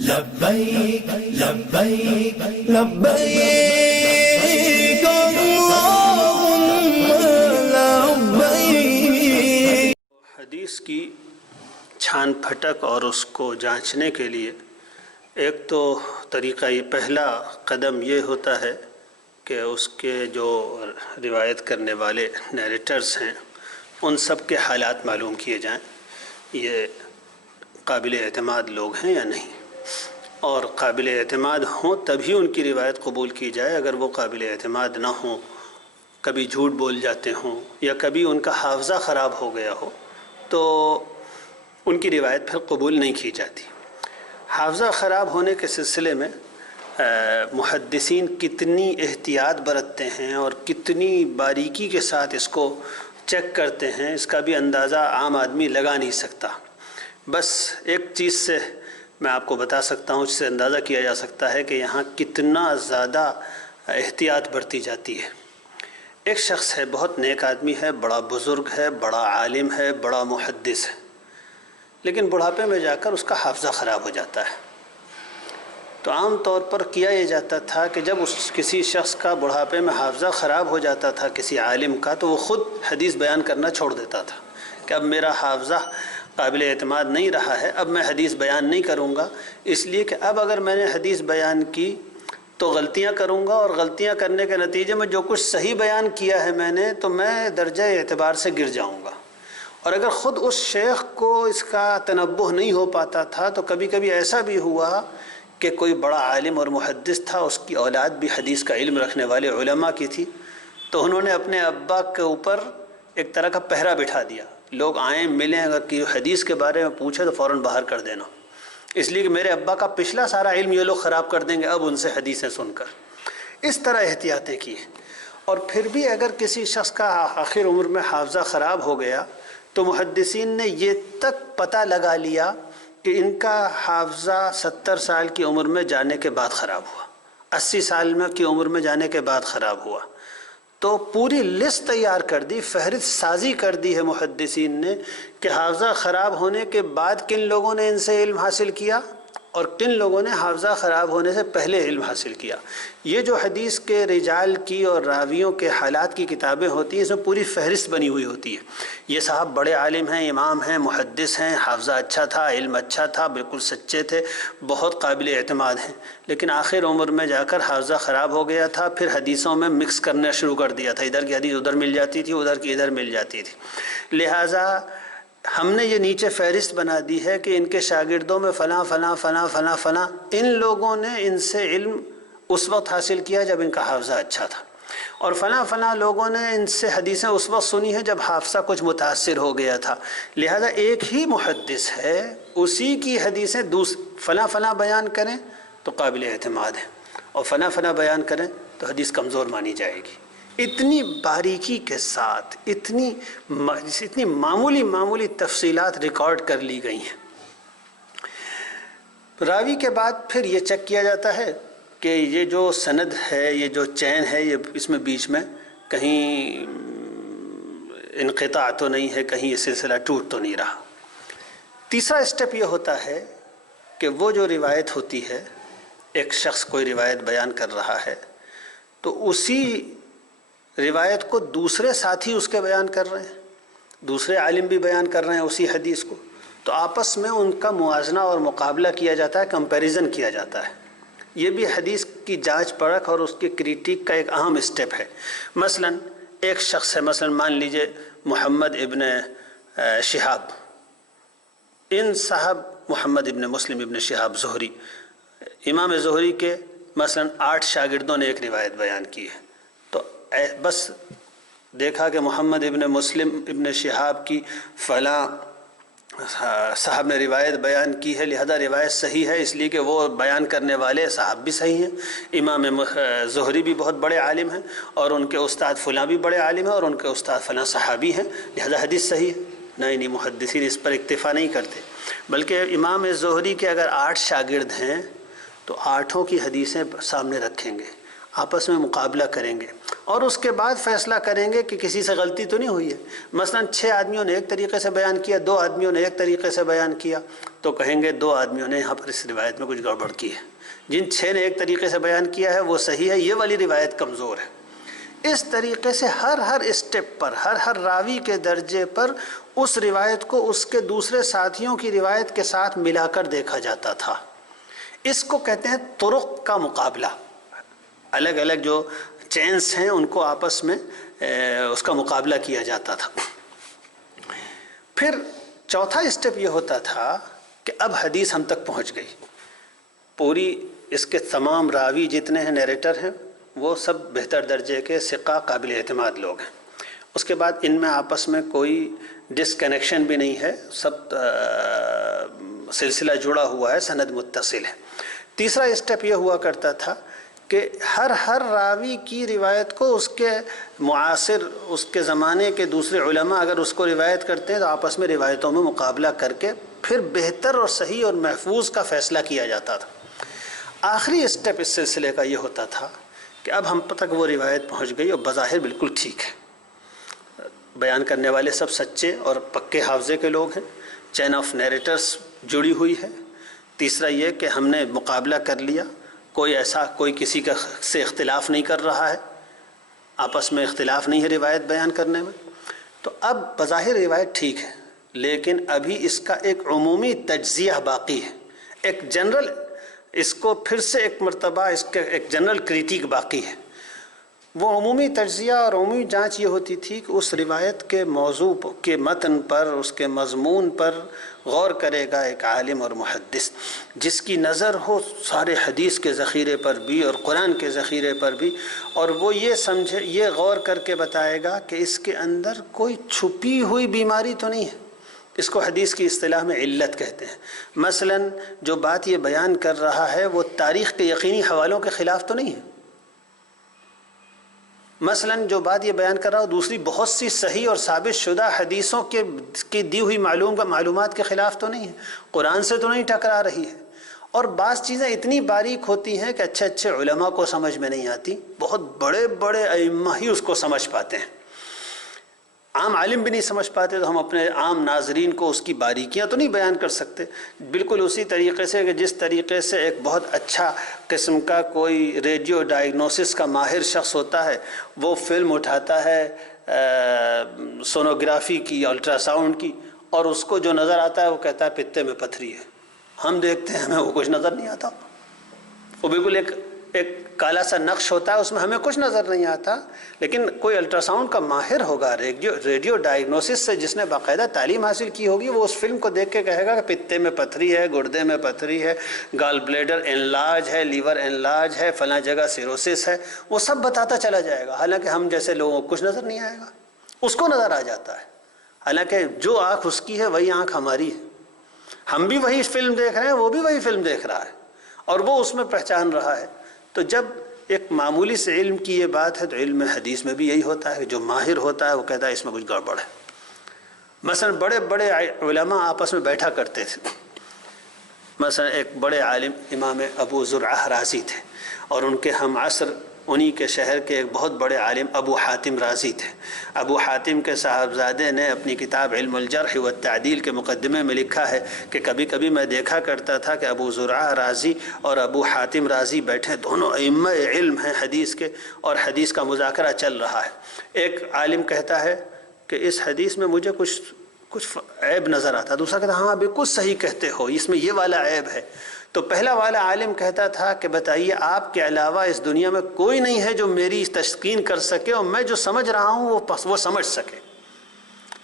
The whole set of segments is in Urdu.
لبیک لبیک لبیک اللہم لبیک۔ حدیث کی چھان پھٹک اور اس کو جانچنے کے لیے ایک تو طریقہ یہ پہلا قدم یہ ہوتا ہے کہ اس کے جو روایت کرنے والے نیریٹرز ہیں ان سب کے حالات معلوم کیے جائیں، یہ قابل اعتماد لوگ ہیں یا نہیں، اور قابل اعتماد ہوں تبھی ان کی روایت قبول کی جائے۔ اگر وہ قابل اعتماد نہ ہوں، کبھی جھوٹ بول جاتے ہوں یا کبھی ان کا حافظہ خراب ہو گیا ہو تو ان کی روایت پھر قبول نہیں کی جاتی۔ حافظہ خراب ہونے کے سلسلے میں محدثین کتنی احتیاط برتتے ہیں اور کتنی باریکی کے ساتھ اس کو چیک کرتے ہیں، اس کا بھی اندازہ عام آدمی لگا نہیں سکتا۔ بس ایک چیز سے میں آپ کو بتا سکتا ہوں، اس سے اندازہ کیا جا سکتا ہے کہ یہاں کتنا زیادہ احتیاط برتی جاتی ہے۔ ایک شخص ہے، بہت نیک آدمی ہے، بڑا بزرگ ہے، بڑا عالم ہے، بڑا محدث ہے، لیکن بڑھاپے میں جا کر اس کا حافظہ خراب ہو جاتا ہے۔ تو عام طور پر کیا یہ جاتا تھا کہ جب کسی شخص کا بڑھاپے میں حافظہ خراب ہو جاتا تھا کسی عالم کا، تو وہ خود حدیث بیان کرنا چھوڑ دیتا تھا کہ اب میرا حافظہ قابل اعتماد نہیں رہا ہے، اب میں حدیث بیان نہیں کروں گا، اس لیے کہ اب اگر میں نے حدیث بیان کی تو غلطیاں کروں گا، اور غلطیاں کرنے کے نتیجے میں جو کچھ صحیح بیان کیا ہے میں نے تو میں درجہ اعتبار سے گر جاؤں گا۔ اور اگر خود اس شیخ کو اس کا تنبہ نہیں ہو پاتا تھا تو کبھی کبھی ایسا بھی ہوا کہ کوئی بڑا عالم اور محدث تھا، اس کی اولاد بھی حدیث کا علم رکھنے والے علماء کی تھی، تو انہوں نے اپنے ابا کے اوپر ایک طرح کا پہرا بٹھا دیا، لوگ آئیں ملیں، اگر کہ حدیث کے بارے میں پوچھے تو فوراً باہر کر دینا، اس لیے کہ میرے ابا کا پچھلا سارا علم یہ لوگ خراب کر دیں گے اب ان سے حدیثیں سن کر۔ اس طرح احتیاطیں کی۔ اور پھر بھی اگر کسی شخص کا آخر عمر میں حافظہ خراب ہو گیا تو محدثین نے یہ تک پتہ لگا لیا کہ ان کا حافظہ 70 سال کی عمر میں جانے کے بعد خراب ہوا، 80 سال کی عمر میں جانے کے بعد خراب ہوا، تو پوری لسٹ تیار کر دی، فہرست سازی کر دی ہے محدثین نے کہ حافظہ خراب ہونے کے بعد کن لوگوں نے ان سے علم حاصل کیا اور کن لوگوں نے حافظہ خراب ہونے سے پہلے علم حاصل کیا۔ یہ جو حدیث کے رجال کی اور راویوں کے حالات کی کتابیں ہوتی ہیں، اس میں پوری فہرست بنی ہوئی ہوتی ہے۔ یہ صاحب بڑے عالم ہیں، امام ہیں، محدث ہیں، حافظہ اچھا تھا، علم اچھا تھا، بالکل سچے تھے، بہت قابل اعتماد ہیں، لیکن آخر عمر میں جا کر حافظہ خراب ہو گیا تھا، پھر حدیثوں میں مکس کرنا شروع کر دیا تھا، ادھر کی حدیث ادھر مل جاتی تھی، ادھر کی ادھر مل جاتی تھی۔ لہٰذا ہم نے یہ نیچے فہرست بنا دی ہے کہ ان کے شاگردوں میں فلاں فلاں فلاں فلاں فلاں ان لوگوں نے ان سے علم اس وقت حاصل کیا جب ان کا حافظہ اچھا تھا، اور فلاں فلاں لوگوں نے ان سے حدیثیں اس وقت سنی ہیں جب حافظہ کچھ متاثر ہو گیا تھا۔ لہذا ایک ہی محدث ہے، اسی کی حدیثیں فلاں فلاں بیان کریں تو قابل اعتماد ہیں، اور فلاں فلاں بیان کریں تو حدیث کمزور مانی جائے گی۔ اتنی باریکی کے ساتھ اتنی معمولی تفصیلات ریکارڈ کر لی گئی ہیں۔ راوی کے بعد پھر یہ چیک کیا جاتا ہے کہ یہ جو سند ہے، یہ جو چین ہے، یہ اس میں بیچ میں کہیں انقطاع تو نہیں ہے، کہیں یہ سلسلہ ٹوٹ تو نہیں رہا۔ تیسرا اسٹیپ یہ ہوتا ہے کہ وہ جو روایت ہوتی ہے، ایک شخص کوئی روایت بیان کر رہا ہے تو اسی روایت کو دوسرے ساتھی اس کے بیان کر رہے ہیں، دوسرے عالم بھی بیان کر رہے ہیں اسی حدیث کو، تو آپس میں ان کا موازنہ اور مقابلہ کیا جاتا ہے، کمپیریزن کیا جاتا ہے۔ یہ بھی حدیث کی جانچ پرکھ اور اس کی کریٹک کا ایک اہم اسٹیپ ہے۔ مثلا ایک شخص ہے، مثلا مان لیجئے محمد ابن شہاب، ان صاحب محمد ابن مسلم ابن شہاب زہری، امام زہری کے مثلا 8 شاگردوں نے ایک روایت بیان کی ہے، تو بس دیکھا کہ محمد ابن مسلم ابن شہاب کی فلاں صاحب نے روایت بیان کی ہے، لہذا روایت صحیح ہے، اس لیے کہ وہ بیان کرنے والے صاحب بھی صحیح ہیں، امام زہری بھی بہت بڑے عالم ہیں، اور ان کے استاد فلاں بھی بڑے عالم ہیں، اور ان کے استاد فلاں صحابی ہیں، لہذا حدیث صحیح ہے۔ نہیں، محدثین اس پر اکتفا نہیں کرتے، بلکہ امام زہری کے اگر 8 شاگرد ہیں تو 8 کی حدیثیں سامنے رکھیں گے، آپس میں مقابلہ کریں گے، اور اس کے بعد فیصلہ کریں گے کہ کسی سے غلطی تو نہیں ہوئی ہے۔ مثلا 6 آدمیوں نے ایک طریقے سے بیان کیا، 2 آدمیوں نے ایک طریقے سے بیان کیا، تو کہیں گے 2 آدمیوں نے یہاں پر اس روایت میں کچھ گڑبڑ کی ہے۔ جن 6 نے ایک طریقے سے بیان کیا ہے وہ صحیح ہے، یہ والی روایت کمزور ہے۔ اس طریقے سے ہر اسٹیپ پر، ہر راوی کے درجے پر اس روایت کو اس کے دوسرے ساتھیوں کی روایت کے ساتھ ملا کر دیکھا جاتا تھا۔ اس کو کہتے ہیں طرق کا مقابلہ۔ الگ الگ جو چینز ہیں ان کو آپس میں اس کا مقابلہ کیا جاتا تھا۔ پھر چوتھا اسٹیپ یہ ہوتا تھا کہ اب حدیث ہم تک پہنچ گئی، پوری اس کے تمام راوی جتنے ہیں، نیریٹر ہیں، وہ سب بہتر درجے کے ثقہ قابل اعتماد لوگ ہیں۔ اس کے بعد ان میں آپس میں کوئی ڈسکنیکشن بھی نہیں ہے، سب سلسلہ جڑا ہوا ہے، سند متصل ہے۔ تیسرا اسٹیپ یہ ہوا کرتا تھا کہ ہر راوی کی روایت کو اس کے معاصر، اس کے زمانے کے دوسرے علماء اگر اس کو روایت کرتے ہیں تو آپس میں روایتوں میں مقابلہ کر کے پھر بہتر اور صحیح اور محفوظ کا فیصلہ کیا جاتا تھا۔ آخری اسٹیپ اس سلسلے کا یہ ہوتا تھا کہ اب ہم تک وہ روایت پہنچ گئی اور بظاہر بالکل ٹھیک ہے، بیان کرنے والے سب سچے اور پکے حافظے کے لوگ ہیں، چین آف نیریٹرز جڑی ہوئی ہے۔ تیسرا یہ کہ ہم نے مقابلہ کر لیا، کوئی کسی کا سے اختلاف نہیں کر رہا ہے، آپس میں اختلاف نہیں ہے روایت بیان کرنے میں، تو اب بظاہر روایت ٹھیک ہے، لیکن ابھی اس کا ایک عمومی تجزیہ باقی ہے، ایک جنرل، اس کو پھر سے ایک مرتبہ اس کا ایک جنرل کریٹیک باقی ہے۔ وہ عمومی تجزیہ اور عمومی جانچ یہ ہوتی تھی کہ اس روایت کے موضوع کے متن پر، اس کے مضمون پر غور کرے گا ایک عالم اور محدث، جس کی نظر ہو سارے حدیث کے ذخیرے پر بھی اور قرآن کے ذخیرے پر بھی، اور وہ یہ غور کر کے بتائے گا کہ اس کے اندر کوئی چھپی ہوئی بیماری تو نہیں ہے۔ اس کو حدیث کی اصطلاح میں علت کہتے ہیں۔ مثلا جو بات یہ بیان کر رہا ہے وہ تاریخ کے یقینی حوالوں کے خلاف تو نہیں ہے، مثلا جو بات یہ بیان کر رہا ہو دوسری بہت سی صحیح اور ثابت شدہ حدیثوں کی دی ہوئی معلومات کے خلاف تو نہیں ہے، قرآن سے تو نہیں ٹکرا رہی ہے۔ اور بعض چیزیں اتنی باریک ہوتی ہیں کہ اچھے علماء کو سمجھ میں نہیں آتی، بہت بڑے ائمہ ہی اس کو سمجھ پاتے ہیں، عام عالم بھی نہیں سمجھ پاتے، تو ہم اپنے عام ناظرین کو اس کی باریکیاں تو نہیں بیان کر سکتے۔ بالکل اسی طریقے سے کہ جس طریقے سے ایک بہت اچھا قسم کا کوئی ریڈیو ڈائگنوسس کا ماہر شخص ہوتا ہے، وہ فلم اٹھاتا ہے سونوگرافی کی، الٹرا ساؤنڈ کی، اور اس کو جو نظر آتا ہے وہ کہتا ہے پتے میں پتھری ہے۔ ہم دیکھتے ہیں ہمیں وہ کچھ نظر نہیں آتا، وہ بالکل ایک کالا سا نقش ہوتا ہے، اس میں ہمیں کچھ نظر نہیں آتا، لیکن کوئی الٹرا ساؤنڈ کا ماہر ہوگا ریڈیو ڈائگنوسس سے، جس نے باقاعدہ تعلیم حاصل کی ہوگی، وہ اس فلم کو دیکھ کے کہے گا کہ پتے میں پتھری ہے، گردے میں پتھری ہے، گال بلیڈر انلارج ہے، لیور انلارج ہے، فلاں جگہ سیروسس ہے، وہ سب بتاتا چلا جائے گا۔ حالانکہ ہم جیسے لوگوں کو کچھ نظر نہیں آئے گا، اس کو نظر آ جاتا ہے، حالانکہ جو آنکھ اس کی ہے وہی آنکھ ہماری ہے، ہم بھی وہی فلم دیکھ رہے ہیں، وہ بھی وہی فلم دیکھ رہا ہے، اور وہ اس میں پہچان رہا ہے۔ تو جب ایک معمولی سے علم کی یہ بات ہے تو علم حدیث میں بھی یہی ہوتا ہے کہ جو ماہر ہوتا ہے وہ کہتا ہے اس میں کچھ گڑبڑ ہے۔ مثلا بڑے علماء آپس میں بیٹھا کرتے تھے، مثلا ایک بڑے عالم امام ابو زرعہ رازی تھے، اور ان کے ہم عصر انہی کے شہر کے ایک بہت بڑے عالم ابو حاتم رازی تھے۔ ابو حاتم کے صاحبزادے نے اپنی کتاب علم الجرح والتعدیل کے مقدمے میں لکھا ہے کہ کبھی کبھی میں دیکھا کرتا تھا کہ ابو زرعہ رازی اور ابو حاتم رازی بیٹھے، دونوں ائمہ علم ہیں حدیث کے، اور حدیث کا مذاکرہ چل رہا ہے۔ ایک عالم کہتا ہے کہ اس حدیث میں مجھے کچھ عیب نظر آتا، دوسرا کہتا ہاں بالکل صحیح کہتے ہو، اس میں یہ والا عیب ہے۔ تو پہلا والا عالم کہتا تھا کہ بتائیے آپ کے علاوہ اس دنیا میں کوئی نہیں ہے جو میری تسکین کر سکے اور میں جو سمجھ رہا ہوں وہ سمجھ سکے۔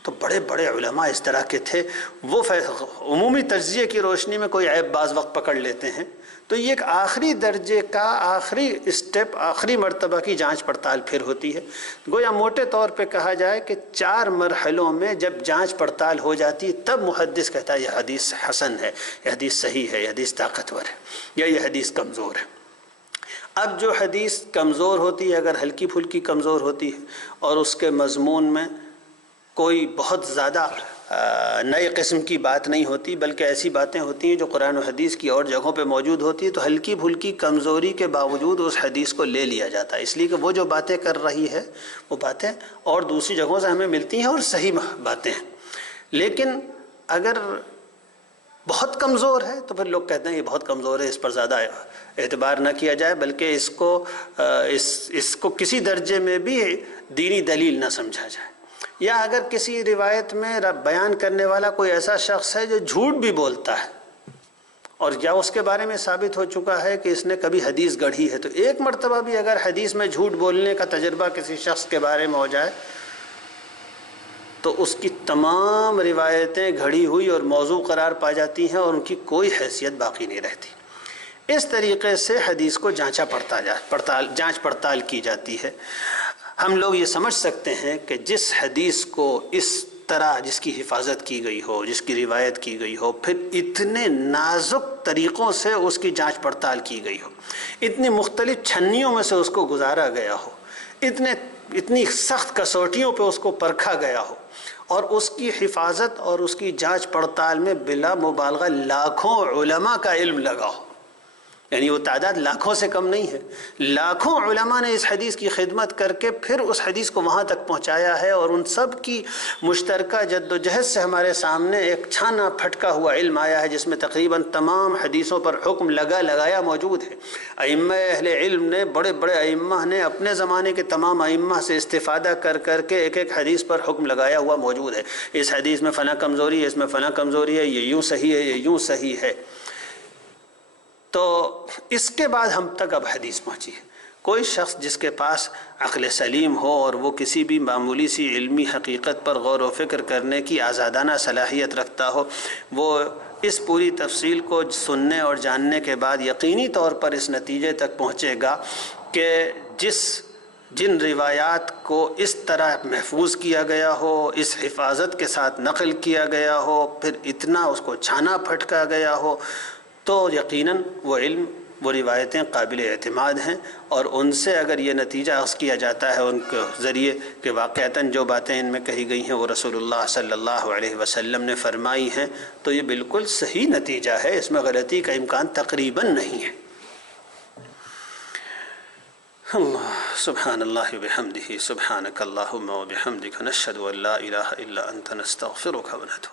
تو بڑے علماء اس طرح کے تھے، وہ عمومی تجزیے کی روشنی میں کوئی عیب بعض وقت پکڑ لیتے ہیں۔ تو یہ ایک آخری درجے کا آخری اسٹیپ، آخری مرتبہ کی جانچ پڑتال پھر ہوتی ہے۔ گویا موٹے طور پہ کہا جائے کہ 4 مرحلوں میں جب جانچ پڑتال ہو جاتی ہے تب محدث کہتا ہے یہ حدیث حسن ہے، یہ حدیث صحیح ہے، یہ حدیث طاقتور ہے، یا یہ حدیث کمزور ہے۔ اب جو حدیث کمزور ہوتی ہے، اگر ہلکی پھلکی کمزور ہوتی ہے اور اس کے مضمون میں کوئی بہت زیادہ نئے قسم کی بات نہیں ہوتی، بلکہ ایسی باتیں ہوتی ہیں جو قرآن و حدیث کی اور جگہوں پہ موجود ہوتی ہے، تو ہلکی پھلکی کمزوری کے باوجود اس حدیث کو لے لیا جاتا ہے، اس لیے کہ وہ جو باتیں کر رہی ہے وہ باتیں اور دوسری جگہوں سے ہمیں ملتی ہیں اور صحیح باتیں ہیں۔ لیکن اگر بہت کمزور ہے تو پھر لوگ کہتے ہیں یہ بہت کمزور ہے، اس پر زیادہ اعتبار نہ کیا جائے، بلکہ اس کو کسی درجے میں بھی دینی دلیل نہ سمجھا جائے۔ یا اگر کسی روایت میں بیان کرنے والا کوئی ایسا شخص ہے جو جھوٹ بھی بولتا ہے اور یا اس کے بارے میں ثابت ہو چکا ہے کہ اس نے کبھی حدیث گڑھی ہے، تو ایک مرتبہ بھی اگر حدیث میں جھوٹ بولنے کا تجربہ کسی شخص کے بارے میں ہو جائے تو اس کی تمام روایتیں گھڑی ہوئی اور موضوع قرار پا جاتی ہیں اور ان کی کوئی حیثیت باقی نہیں رہتی۔ اس طریقے سے حدیث کو جانچ پڑتال کی جاتی ہے۔ ہم لوگ یہ سمجھ سکتے ہیں کہ جس حدیث کو اس طرح جس کی حفاظت کی گئی ہو، جس کی روایت کی گئی ہو، پھر اتنے نازک طریقوں سے اس کی جانچ پڑتال کی گئی ہو، اتنی مختلف چھننیوں میں سے اس کو گزارا گیا ہو، اتنی سخت کسوٹیوں پہ اس کو پرکھا گیا ہو، اور اس کی حفاظت اور اس کی جانچ پڑتال میں بلا مبالغہ لاکھوں علماء کا علم لگا ہو، یعنی وہ تعداد لاکھوں سے کم نہیں ہے، لاکھوں علماء نے اس حدیث کی خدمت کر کے پھر اس حدیث کو وہاں تک پہنچایا ہے، اور ان سب کی مشترکہ جد و جہد سے ہمارے سامنے ایک چھانا پھٹکا ہوا علم آیا ہے جس میں تقریباً تمام حدیثوں پر حکم لگایا موجود ہے۔ ائمہ اہل علم نے، بڑے بڑے ائمہ نے اپنے زمانے کے تمام ائمہ سے استفادہ کر کے ایک ایک حدیث پر حکم لگایا ہوا موجود ہے۔ اس حدیث میں فلاں کمزوری ہے، اس میں فلاں کمزوری ہے، یہ یوں صحیح ہے، یہ یوں صحیح ہے۔ تو اس کے بعد ہم تک اب حدیث پہنچی ہے۔ کوئی شخص جس کے پاس عقل سلیم ہو اور وہ کسی بھی معمولی سی علمی حقیقت پر غور و فکر کرنے کی آزادانہ صلاحیت رکھتا ہو، وہ اس پوری تفصیل کو سننے اور جاننے کے بعد یقینی طور پر اس نتیجے تک پہنچے گا کہ جن روایات کو اس طرح محفوظ کیا گیا ہو، اس حفاظت کے ساتھ نقل کیا گیا ہو، پھر اتنا اس کو چھانا پھٹکا گیا ہو، تو یقیناً وہ علم، وہ روایتیں قابل اعتماد ہیں، اور ان سے اگر یہ نتیجہ اخذ کیا جاتا ہے ان کے ذریعے کہ واقعتاً جو باتیں ان میں کہی گئی ہیں وہ رسول اللہ صلی اللہ علیہ وسلم نے فرمائی ہیں، تو یہ بالکل صحیح نتیجہ ہے، اس میں غلطی کا امکان تقریباً نہیں ہے۔ اللہ سبحان اللہ وبحمدہ، سبحانک اللہم وبحمدک، نشہد ان لا الہ الا انت، نستغفرک ونتوب